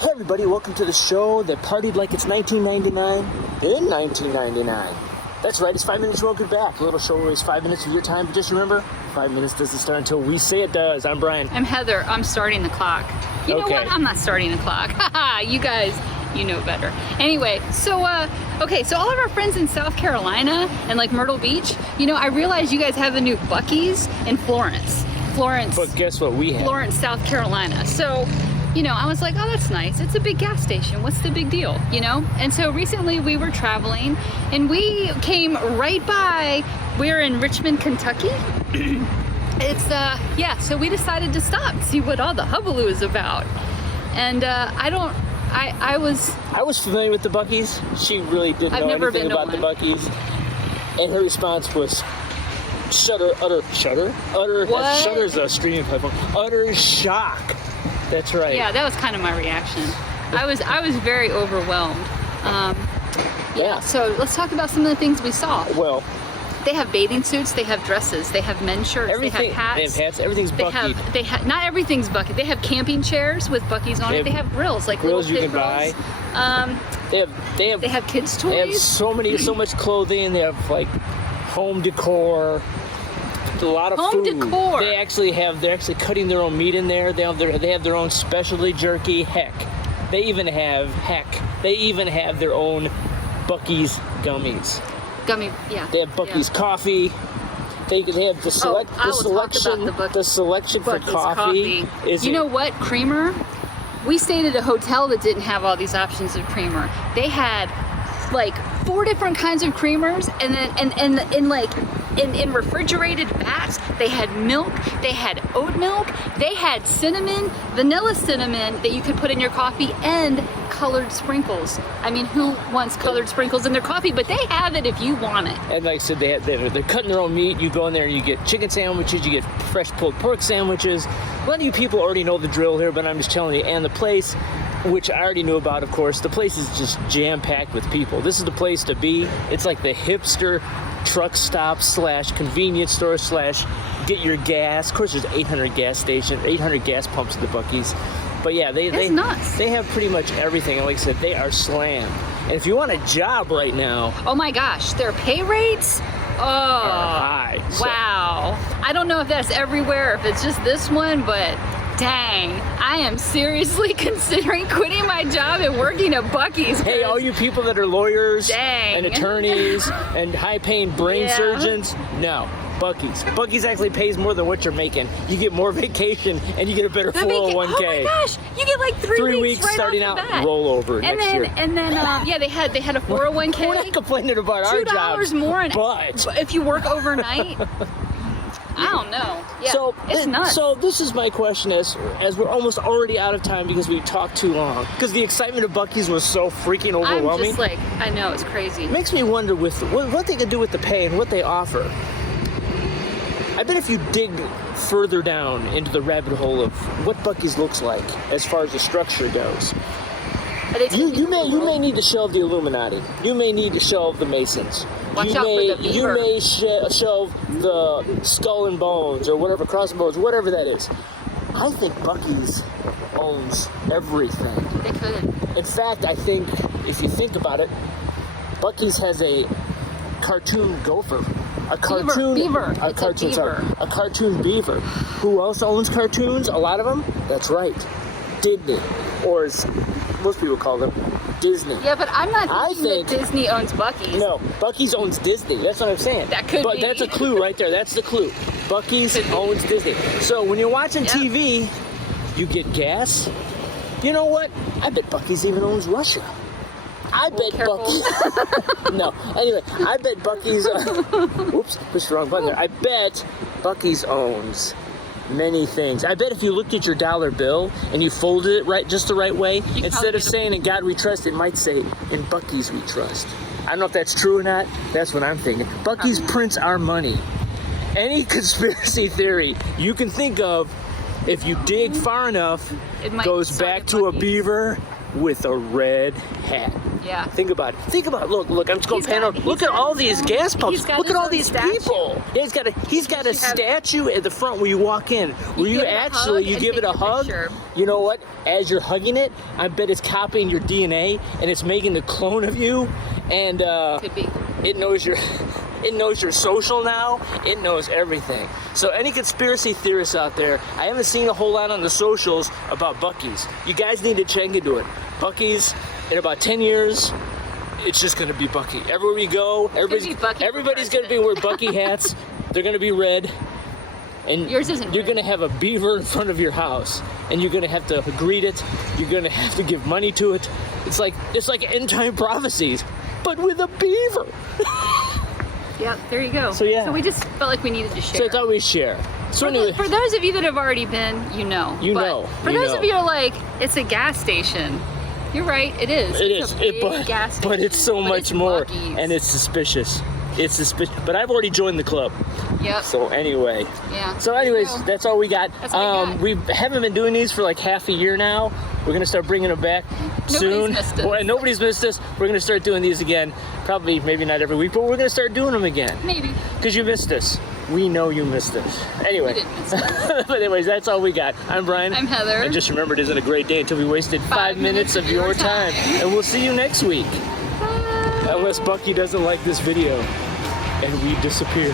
Hey everybody, welcome to the show that partied like it's 1999 in 1999. That's right, it's 5 minutes welcome back. A little show where it's 5 minutes of your time, but just remember, 5 minutes doesn't start until we say it does. I'm Brian. I'm Heather. I'm starting the clock. You know what? I'm not starting the clock. Haha, you guys, you know better. Anyway, so all of our friends in South Carolina and like Myrtle Beach, you know, I realized you guys have the new Buc-ee's in Florence. But guess what we have? Florence, South Carolina. So, you know, I was like, oh, that's nice. It's a big gas station. What's the big deal, you know? And so recently we were traveling and we came right by, we're in Richmond, Kentucky. So we decided to stop and see what all the hubbub is about. And I was familiar with the Buc-ee's. She really didn't know anything about the Buc-ee's. And her response was, utter shock. That's right. Yeah, that was kind of my reaction. I was very overwhelmed. So let's talk about some of the things we saw. Well, they have bathing suits, they have dresses, they have men's shirts, they have hats. They have hats. Everything's Buc-ee. Not everything's Buc-ee. They have camping chairs with Buc-ee's on it. They have grills, like grills you can buy. They have kids' toys. They have so much clothing. They have like home decor. A lot of home food. Decor. They're actually cutting their own meat in there. They have their own specialty jerky. They even have their own Buc-ee's gummies. Yeah. They have Buc-ee's coffee. They have the selection for coffee. You know what? Creamer. We stayed at a hotel that didn't have all these options of creamer. They had like 4 different kinds of creamers, and then in refrigerated vats. They had milk, they had oat milk, they had vanilla cinnamon that you could put in your coffee, and colored sprinkles. I mean, who wants colored sprinkles in their coffee? But they have it if you want it. And like I said, they're cutting their own meat. You go in there and you get chicken sandwiches, you get fresh pulled pork sandwiches. A lot of you people already know the drill here, but I'm just telling you. And the place, which I already knew about, of course, the place is just jam-packed with people. This is the place to be. It's like the hipster truck stop / convenience store / get your gas. Of course, there's 800 gas pumps at the Buc-ee's. But yeah, they have pretty much everything. And like I said, they are slammed. And if you want a job right now, oh my gosh, their pay rates are high. Wow. I don't know if that's everywhere, if it's just this one, but dang, I am seriously considering quitting my job and working at Buc-ee's. Hey, all you people that are lawyers and attorneys and high-paying brain surgeons, no. Buc-ee's actually pays more than what you're making. You get more vacation and you get a better 401k. Oh my gosh, you get like 3 weeks right starting off the out bat. rollover next year. And then they had a 401k. We're not complaining about our jobs. $2 more but if you work overnight. I don't know. Yeah, so it's nuts. So this is my question as we're almost already out of time because we talked too long. Because the excitement of Buc-ee's was so freaking overwhelming. I'm just I know, it's crazy. It makes me wonder with what they can do with the pay and what they offer. I bet if you dig further down into the rabbit hole of what Buc-ee's looks like as far as the structure goes, you may need to shelve the Illuminati. You may need to shelve the Masons. Watch out for the beaver. You may shelve the skull and bones or whatever, crossbones, whatever that is. I think Buc-ee's owns everything. They could. In fact, I think if you think about it, Buc-ee's has a cartoon gopher. A cartoon beaver. A cartoon beaver. Who else owns cartoons? A lot of them? That's right. Disney. Or as most people call them, Disney. Yeah, but I'm not thinking that Disney owns Buc-ee's. No, Buc-ee's owns Disney. That's what I'm saying. That could be. But that's a clue right there. That's the clue. Buc-ee's owns Disney. So when you're watching TV, you get gas. You know what? I bet Buc-ee's even owns Russia. I bet Buc-ee's. No. Anyway, I bet Buc-ee's. Oops, pushed the wrong button there. I bet Buc-ee's owns many things. I bet if you looked at your dollar bill and you folded it just the right way, instead of saying "In God We Trust," it might say "In Buc-ee's We Trust." I don't know if that's true or not. That's what I'm thinking. Buc-ee's prints our money. Any conspiracy theory you can think of, if you dig far enough, goes back to a beaver with a red hat. Yeah. Think about it. Think about it. Look. I'm just going to pan out. Look at all these gas pumps. Look at all these people. Yeah, he's got a statue at the front where you walk in. Where you give it a hug. You know what? As you're hugging it, I bet it's copying your DNA and it's making a clone of you. And Could be. it knows your social now. It knows everything. So any conspiracy theorists out there, I haven't seen a whole lot on the socials about Buc-ee's. You guys need to check into it. Buc-ee's, in about 10 years, it's just gonna be Buc-ee. Everywhere we go, everybody's gonna be wearing Buc-ee hats. They're gonna be red. And yours isn't you're red. gonna have a beaver in front of your house, and you're gonna have to greet it. You're gonna have to give money to it. It's like end time prophecies, but with a beaver. Yep, there you go. So yeah. So we just felt like we needed to share. So I thought we'd share. So anyway, For those of you that have already been, you know. For those of you who are like, it's a gas station. You're right, it is. It's a big gas station. But it's so much more, Buc-ee's. and it's suspicious. It's suspicious. But I've already joined the club. Yep. So anyway. Yeah. So anyways, that's all we got. That's all we got. We haven't been doing these for like half a year now. We're gonna start bringing them back soon. Missed us. And nobody's missed us. We're gonna start doing these again. Probably, maybe not every week, but we're gonna start doing them again. Maybe. Because you missed us. We know you missed us. Anyway. We didn't miss us. But anyways, that's all we got. I'm Brian. I'm Heather. And just remember, it isn't a great day until we wasted 5 minutes of your time. And we'll see you next week. Bye. Unless Buc-ee doesn't like this video and we disappear.